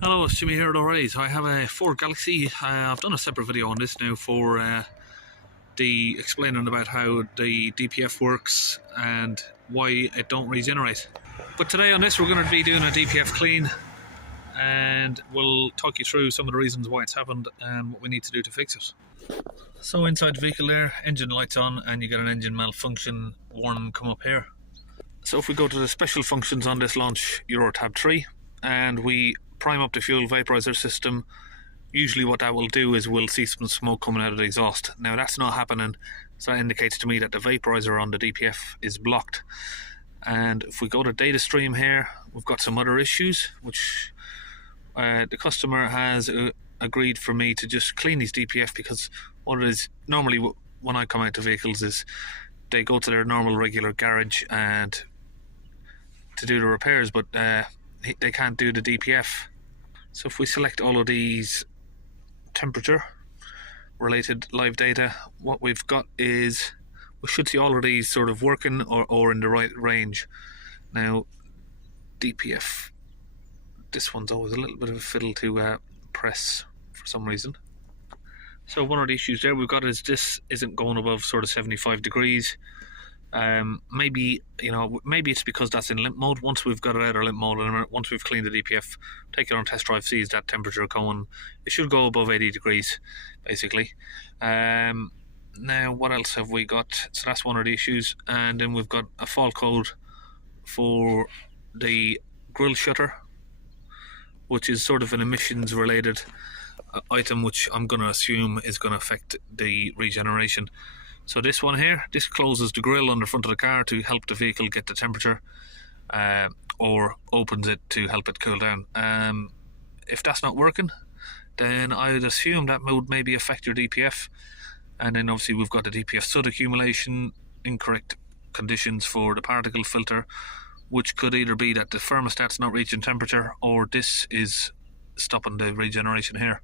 Hello, it's Jimmy here at O'Reilly's. I have a Ford Galaxy. I've done a separate video on this now for explaining about how the DPF works and why it don't regenerate. But today on this we're going to be doing a DPF clean, and we'll talk you through some of the reasons why it's happened and what we need to do to fix it. So inside the vehicle there, engine lights on, and you get an engine malfunction warning come up here. So if we go to the special functions on this launch Euro tab 3 and we prime up the fuel vaporizer system, usually what that will do is we'll see some smoke coming out of the exhaust. Now that's not happening, so that indicates to me that the vaporizer on the DPF is blocked. And if we go to data stream here, we've got some other issues which the customer has agreed for me to just clean these DPF, because what it is normally when I come out to vehicles is they go to their normal regular garage and to do the repairs, but they can't do the DPF. So if we select all of these temperature related live data, what we've got is we should see all of these sort of working or in the right range. Now DPF, this one's always a little bit of a fiddle to press for some reason. So one of the issues there we've got is this isn't going above sort of 75 degrees. Maybe it's because that's in limp mode. Once we've got it out of limp mode and once we've cleaned the DPF, take it on test drive, sees that temperature going, it should go above 80 degrees basically. Now what else have we got? So that's one of the issues, and then we've got a fault code for the grille shutter, which is sort of an emissions related item, which I'm going to assume is going to affect the regeneration. So this one here, this closes the grille on the front of the car to help the vehicle get the temperature, or opens it to help it cool down. If that's not working, then I'd assume that would maybe affect your DPF. And then obviously we've got the DPF soot accumulation, incorrect conditions for the particle filter, which could either be that the thermostat's not reaching temperature or this is stopping the regeneration here.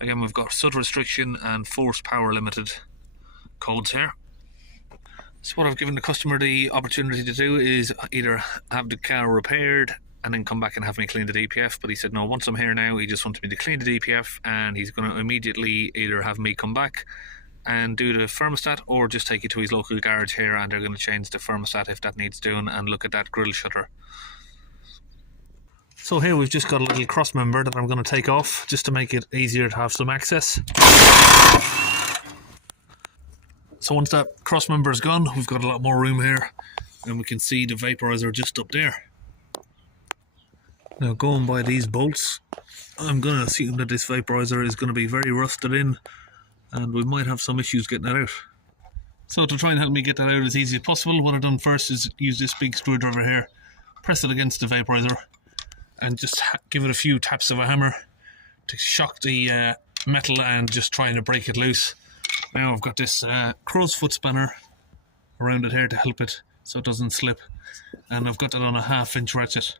Again, we've got soot restriction and force power limited codes here. So what I've given the customer the opportunity to do is either have the car repaired and then come back and have me clean the DPF, but he said no, once I'm here now he just wants me to clean the DPF, and he's going to immediately either have me come back and do the thermostat or just take it to his local garage here and they're going to change the thermostat if that needs doing and look at that grille shutter. So here we've just got a little cross member that I'm going to take off just to make it easier to have some access. So once that cross member is gone, we've got a lot more room here and we can see the vaporizer just up there. Now going by these bolts, I'm going to assume that this vaporizer is going to be very rusted in and we might have some issues getting that out. So to try and help me get that out as easy as possible, what I've done first is use this big screwdriver here, press it against the vaporizer and just give it a few taps of a hammer to shock the metal and just trying to break it loose. Now I've got this crow's foot spanner around it here to help it so it doesn't slip, and I've got that on a 1/2 inch ratchet.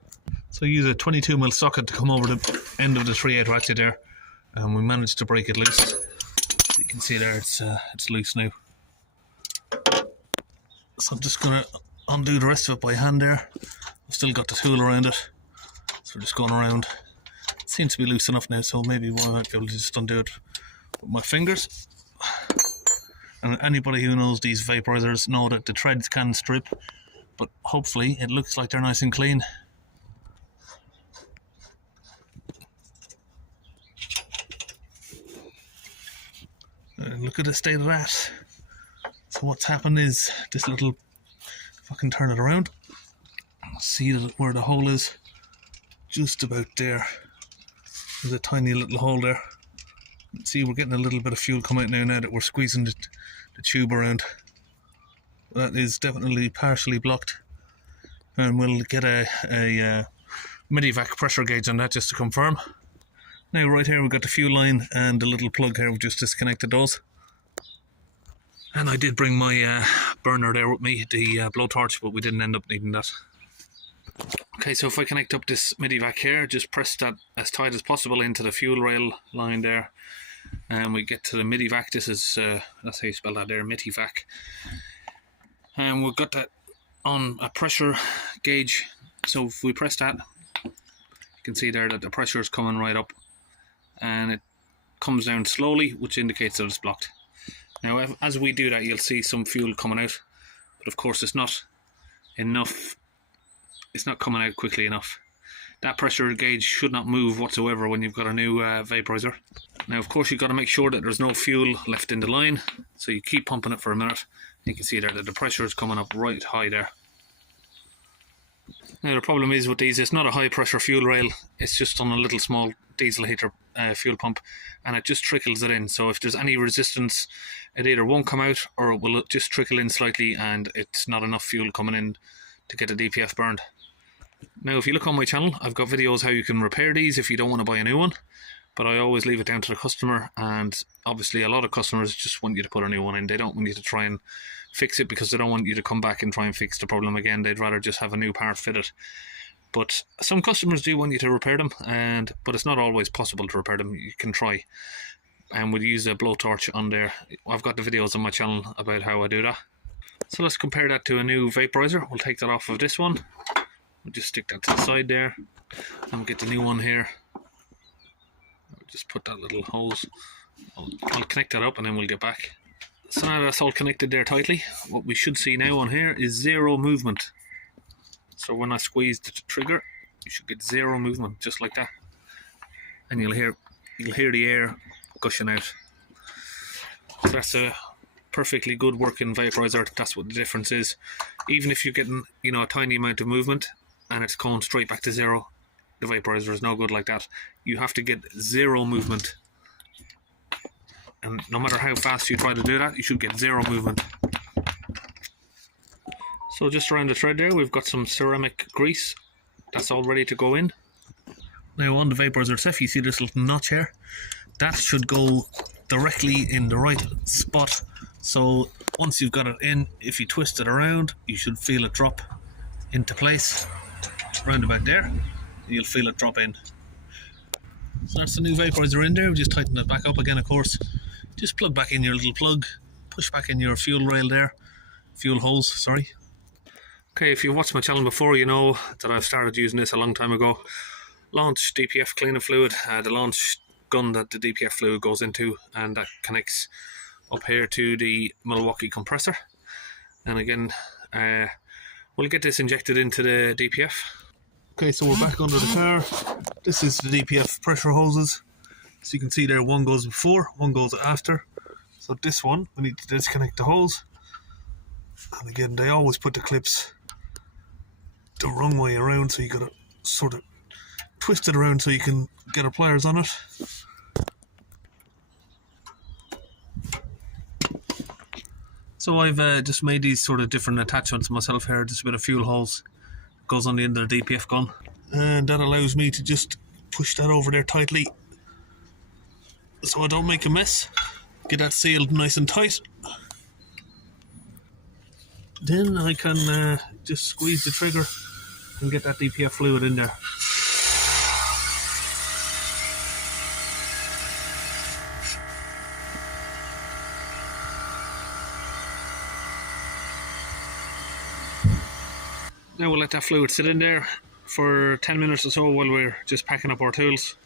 So I use a 22mm socket to come over the end of the 3/8 ratchet there, and we managed to break it loose. So you can see there it's loose now. So I'm just going to undo the rest of it by hand there. I've still got the tool around it, so we're just going around. It seems to be loose enough now, so maybe I might be able to just undo it with my fingers. And anybody who knows these vaporizers know that the threads can strip, but hopefully it looks like they're nice and clean. Look at the state of that. So what's happened is this little, if I can turn it around, see where the hole is, just about there. There's a tiny little hole there. See, we're getting a little bit of fuel come out now that we're squeezing the tube around. That is definitely partially blocked, and we'll get a Medivac pressure gauge on that just to confirm. Now right here we've got the fuel line and the little plug here, we've just disconnected those. And I did bring my burner there with me, the blowtorch, but we didn't end up needing that. Okay, so if I connect up this Medivac here, just press that as tight as possible into the fuel rail line there, and we get to the Medivac. This is, that's how you spell that there, Medivac. And we've got that on a pressure gauge. So if we press that, you can see there that the pressure is coming right up, and it comes down slowly, which indicates that it's blocked. Now as we do that, you'll see some fuel coming out, but of course it's not enough. It's not coming out quickly enough. That pressure gauge should not move whatsoever when you've got a new vaporizer. Now of course you've got to make sure that there's no fuel left in the line, so you keep pumping it for a minute. You can see there that the pressure is coming up right high there. Now the problem is with these, it's not a high pressure fuel rail, it's just on a little small diesel heater fuel pump, and it just trickles it in. So if there's any resistance, it either won't come out or it will just trickle in slightly, and it's not enough fuel coming in to get the DPF burned. Now if you look on my channel, I've got videos how you can repair these if you don't want to buy a new one, but I always leave it down to the customer, and obviously a lot of customers just want you to put a new one in. They don't want you to try and fix it because they don't want you to come back and try and fix the problem again. They'd rather just have a new part fitted. But some customers do want you to repair them, but it's not always possible to repair them. You can try, and we'll use a blowtorch on there. I've got the videos on my channel about how I do that. So let's compare that to a new vaporizer. We'll take that off of this one. We'll just stick that to the side there, and we'll get the new one here. We'll just put that little hose. I'll connect that up and then we'll get back. So now that's all connected there tightly, what we should see now on here is zero movement. So when I squeeze the trigger, you should get zero movement, just like that. And you'll hear the air gushing out. So that's a perfectly good working vaporizer. That's what the difference is. Even if you're getting, a tiny amount of movement and it's going straight back to zero, the vaporizer is no good like that. You have to get zero movement. And no matter how fast you try to do that, you should get zero movement. So just around the thread there, we've got some ceramic grease. That's all ready to go in. Now on the vaporizer itself, you see this little notch here. That should go directly in the right spot. So once you've got it in, if you twist it around, you should feel it drop into place. Round about there, you'll feel it drop in. So that's the new vaporizer in there. We just tighten it back up again, of course. Just plug back in your little plug, push back in your fuel rail there, fuel hose, sorry. Okay, if you've watched my channel before, you know that I've started using this a long time ago. Launch DPF cleaning fluid, the launch gun that the DPF fluid goes into, and that connects up here to the Milwaukee compressor. And again, we'll get this injected into the DPF. Okay, so we're back under the car. This is the DPF pressure hoses. So you can see there, one goes before, one goes after. So this one, we need to disconnect the hose. And again, they always put the clips the wrong way around, so you gotta sort of twist it around so you can get a pliers on it. So I've just made these sort of different attachments myself here. Just a bit of fuel hose goes on the end of the DPF gun, and that allows me to just push that over there tightly so I don't make a mess. Get that sealed nice and tight. Then I can just squeeze the trigger and get that DPF fluid in there. Now we'll let that fluid sit in there for 10 minutes or so while we're just packing up our tools.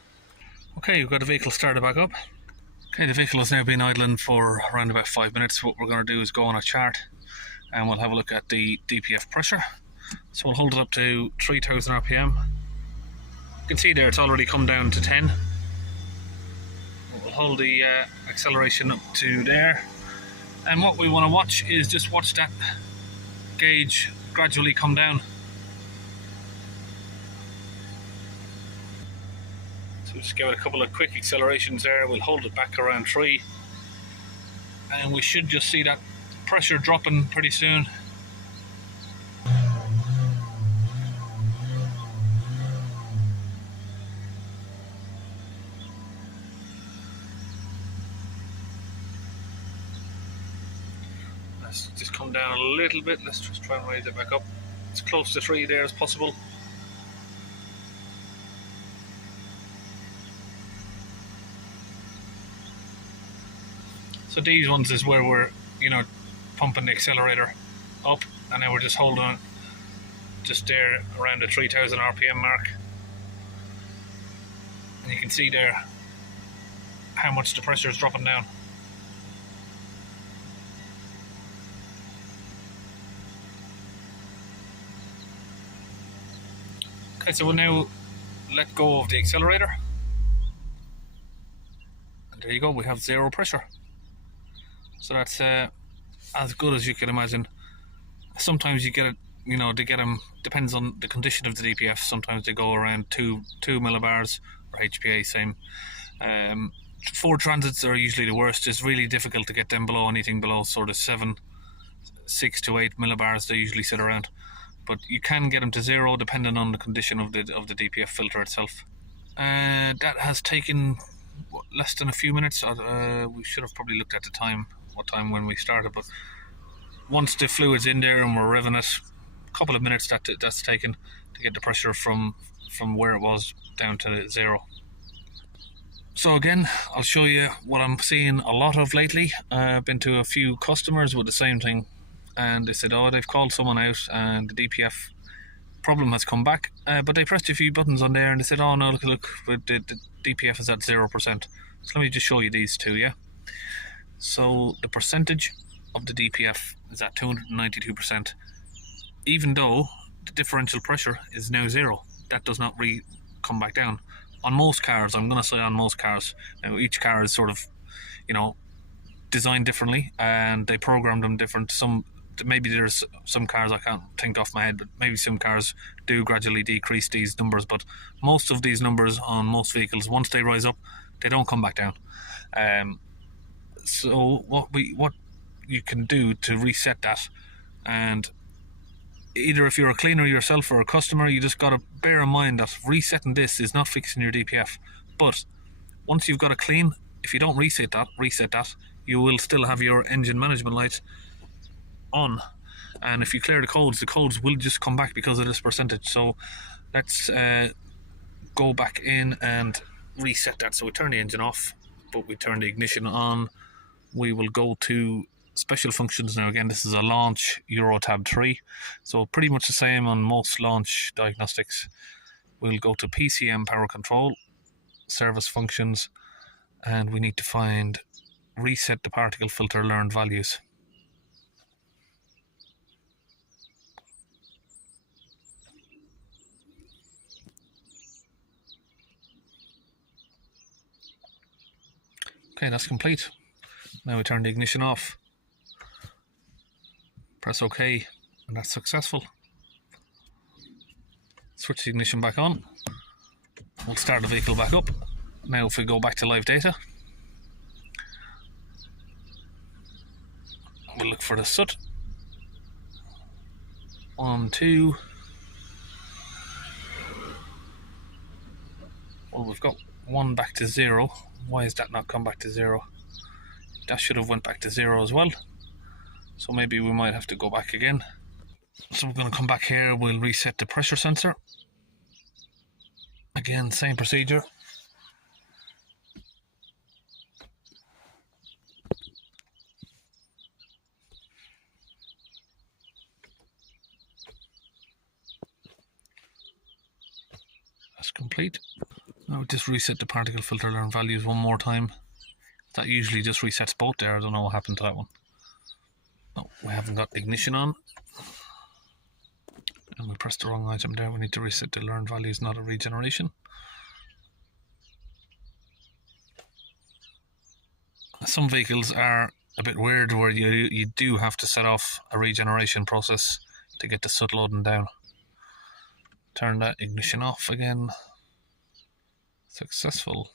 Okay, we've got the vehicle started back up. Okay, the vehicle has now been idling for around about 5 minutes. What we're going to do is go on a chart and we'll have a look at the DPF pressure. So we'll hold it up to 3000 RPM. You can see there it's already come down to 10. We'll hold the acceleration up to there. And what we want to watch is just watch that gauge gradually come down. So just give it a couple of quick accelerations there. We'll hold it back around 3, and we should just see that pressure dropping pretty soon. Let's just come down a little bit. Let's just try and raise it back up. As close to 3 there as possible. So these ones is where we're, pumping the accelerator up, and now we're just holding it just there around the 3000 RPM mark, and you can see there how much the pressure is dropping down. Okay, so we'll now let go of the accelerator, and there you go, we have zero pressure. So that's as good as you can imagine. Sometimes you get it, you know, they get them, depends on the condition of the DPF. Sometimes they go around 2 millibars, or HPA same. Ford Transits are usually the worst. It's really difficult to get them below anything below sort of 6 to 8 millibars. They usually sit around, but you can get them to zero depending on the condition of the DPF filter itself. That has taken less than a few minutes. We should have probably looked at the time, what time when we started, but once the fluid's in there and we're revving it, a couple of minutes that's taken to get the pressure from where it was down to zero. So again, I'll show you what I'm seeing a lot of lately. I've been to a few customers with the same thing, and they said, oh, they've called someone out and the DPF problem has come back, but they pressed a few buttons on there and they said, oh no, look, the DPF is at 0%. So let me just show you these two, yeah? So the percentage of the DPF is at 292%, even though the differential pressure is now zero. That does not come back down. On most cars, I'm going to say on most cars, now each car is sort of, you know, designed differently and they program them different. Maybe there's some cars I can't think off my head, but maybe some cars do gradually decrease these numbers, but most of these numbers on most vehicles, once they rise up, they don't come back down. So what you can do to reset that, and either if you're a cleaner yourself or a customer, you just got to bear in mind that resetting this is not fixing your DPF. But once you've got it clean, if you don't reset that, you will still have your engine management light on, and if you clear the codes will just come back because of this percentage. So let's go back in and reset that. So we turn the engine off, but we turn the ignition on. We will go to special functions now. Again, this is a launch Euro tab 3, so pretty much the same on most launch diagnostics. We'll go to PCM power control, service functions, and we need to find reset the particle filter learned values. Okay, that's complete. Now we turn the ignition off, press OK, and that's successful. Switch the ignition back on. We'll start the vehicle back up. Now if we go back to live data, we'll look for the soot. 1, 2. Well, we've got one back to zero. Why has that not come back to zero? That should have went back to zero as well. So maybe we might have to go back again. So we're going to come back here. We'll reset the pressure sensor. Again, same procedure. That's complete. Now just reset the particle filter learn values one more time. That usually just resets both there. I don't know what happened to that one. No, we haven't got ignition on. And we pressed the wrong item there. We need to reset the learned values, not a regeneration. Some vehicles are a bit weird where you do have to set off a regeneration process to get the soot loading down. Turn that ignition off again. Successful.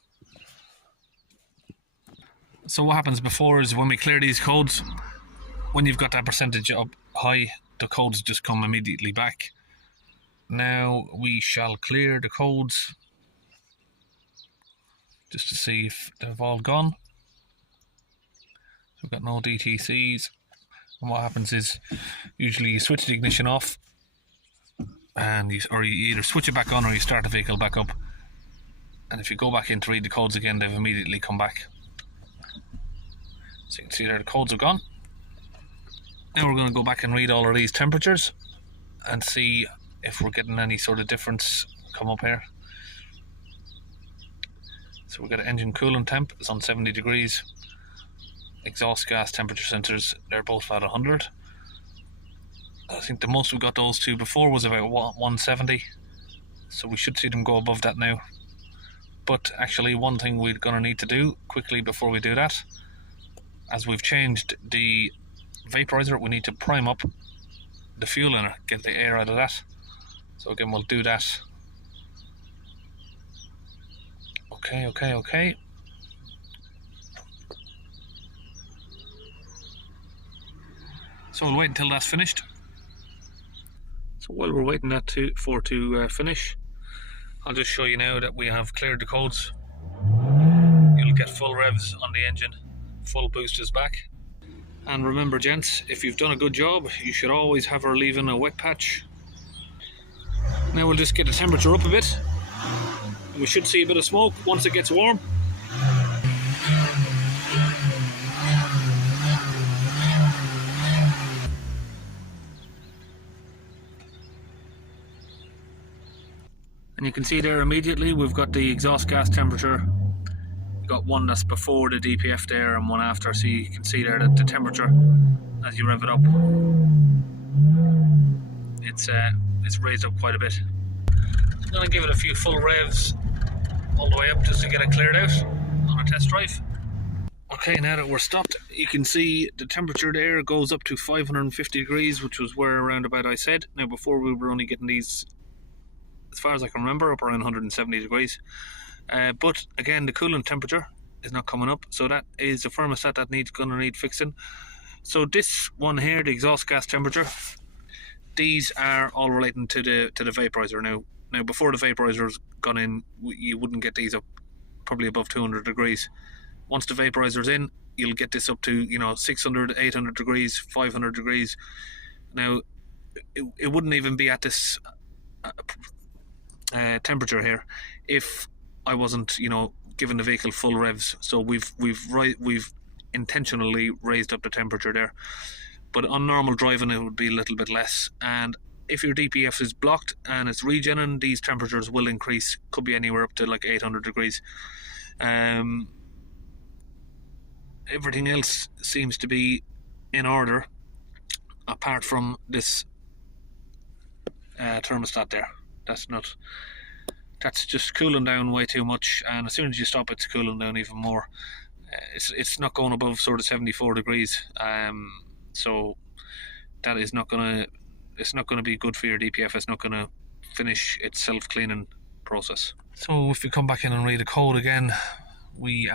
So what happens before is when we clear these codes, when you've got that percentage up high, the codes just come immediately back. Now we shall clear the codes just to see if they've all gone. So we've got no DTCs, and what happens is usually you switch the ignition off, and you either switch it back on or you start the vehicle back up, and if you go back in to read the codes again, they've immediately come back. So you can see there the codes are gone. Now we're going to go back and read all of these temperatures and see if we're getting any sort of difference come up here. So we've got an engine coolant temp, it's on 70 degrees. Exhaust gas temperature sensors, they're both at 100. I think the most we got those two before was about 170. So we should see them go above that now. But actually one thing we're going to need to do quickly before we do that, as we've changed the vaporizer, we need to prime up the fuel in it, get the air out of that. So again, we'll do that. Okay. So we'll wait until that's finished. So while we're waiting that to finish, I'll just show you now that we have cleared the codes. You'll get full revs on the engine, full boost is back. And remember gents, if you've done a good job, you should always have her leaving a wet patch. Now we'll just get the temperature up a bit. We should see a bit of smoke once it gets warm. And you can see there immediately we've got the exhaust gas temperature. We've got one that's before the DPF there and one after, so you can see there that the temperature as you rev it up, it's raised up quite a bit. I'm going to give it a few full revs all the way up just to get it cleared out on a test drive. Okay, now that we're stopped, you can see the temperature there goes up to 550 degrees, which was where around about I said. Now before we were only getting these, as far as I can remember, up around 170 degrees. But again, the coolant temperature is not coming up, so that is a thermostat that gonna need fixing. So this one here, the exhaust gas temperature, these are all relating to the vaporizer. Now before the vaporizer's gone in, you wouldn't get these up probably above 200 degrees. Once the vaporizer's in, you'll get this up to 600, 800 degrees, 500 degrees. Now it wouldn't even be at this temperature here if I wasn't giving the vehicle full revs. So we've intentionally raised up the temperature there, but on normal driving it would be a little bit less. And if your DPF is blocked and it's regenerating, these temperatures will increase, could be anywhere up to like 800 degrees. Everything else seems to be in order apart from this thermostat there. That's just cooling down way too much, and as soon as you stop it's cooling down even more. It's not going above sort of 74 degrees, so that is not gonna be good for your DPF. It's not gonna finish its self-cleaning process. So if we come back in and read the code again, we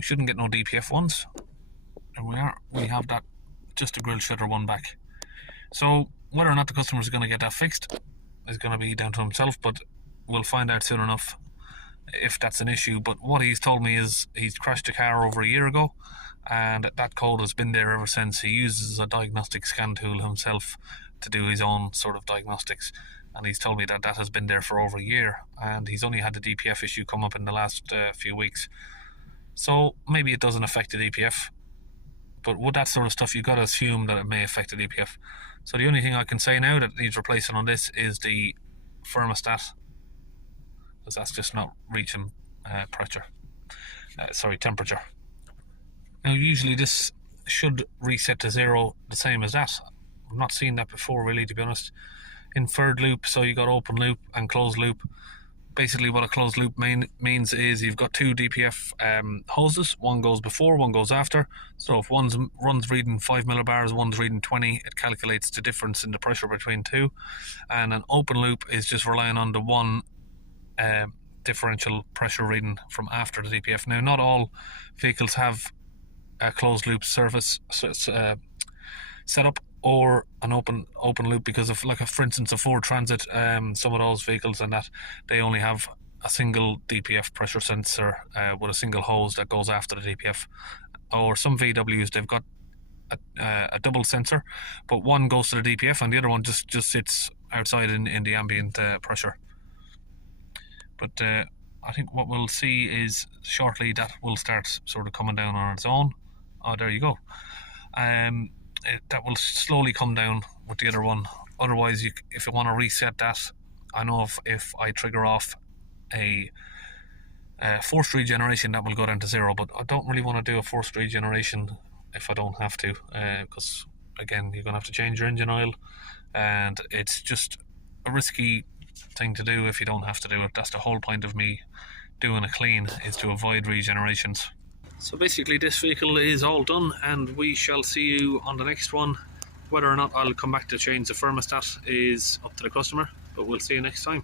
shouldn't get no DPF ones. There we have that, just a grill shutter one back. So whether or not the customer is going to get that fixed is going to be down to himself, but we'll find out soon enough if that's an issue. But what he's told me is he's crashed a car over a year ago, and that code has been there ever since. He uses a diagnostic scan tool himself to do his own sort of diagnostics, and he's told me that has been there for over a year, and he's only had the DPF issue come up in the last few weeks. So maybe it doesn't affect the DPF, but with that sort of stuff you've got to assume that it may affect the DPF. So the only thing I can say now that needs replacing on this is the thermostat, because that's just not reaching temperature. Now usually this should reset to zero the same as that. I've not seen that before really, to be honest. In third loop, so you got open loop and closed loop. Basically what a closed loop means is you've got two DPF hoses, one goes before, one goes after. So if one's reading 5 millibars, one's reading 20, it calculates the difference in the pressure between two. And an open loop is just relying on the one differential pressure reading from after the DPF. Now not all vehicles have a closed loop service setup or an open loop, because of, like, for instance, a Ford Transit, some of those vehicles and that, they only have a single DPF pressure sensor with a single hose that goes after the DPF. Or some VWs, they've got a double sensor, but one goes to the DPF and the other one just sits outside in the ambient pressure. But I think what we'll see is shortly that will start sort of coming down on its own. Oh, there you go. That will slowly come down with the other one. Otherwise, if you want to reset that, I know if I trigger off a forced regeneration, that will go down to 0, but I don't really want to do a forced regeneration if I don't have to, because again, you're going to have to change your engine oil, and it's just a risky thing to do if you don't have to do it. That's the whole point of me doing a clean, is to avoid regenerations. So basically this vehicle is all done, and we shall see you on the next one. Whether or not I'll come back to change the thermostat is up to the customer, but we'll see you next time.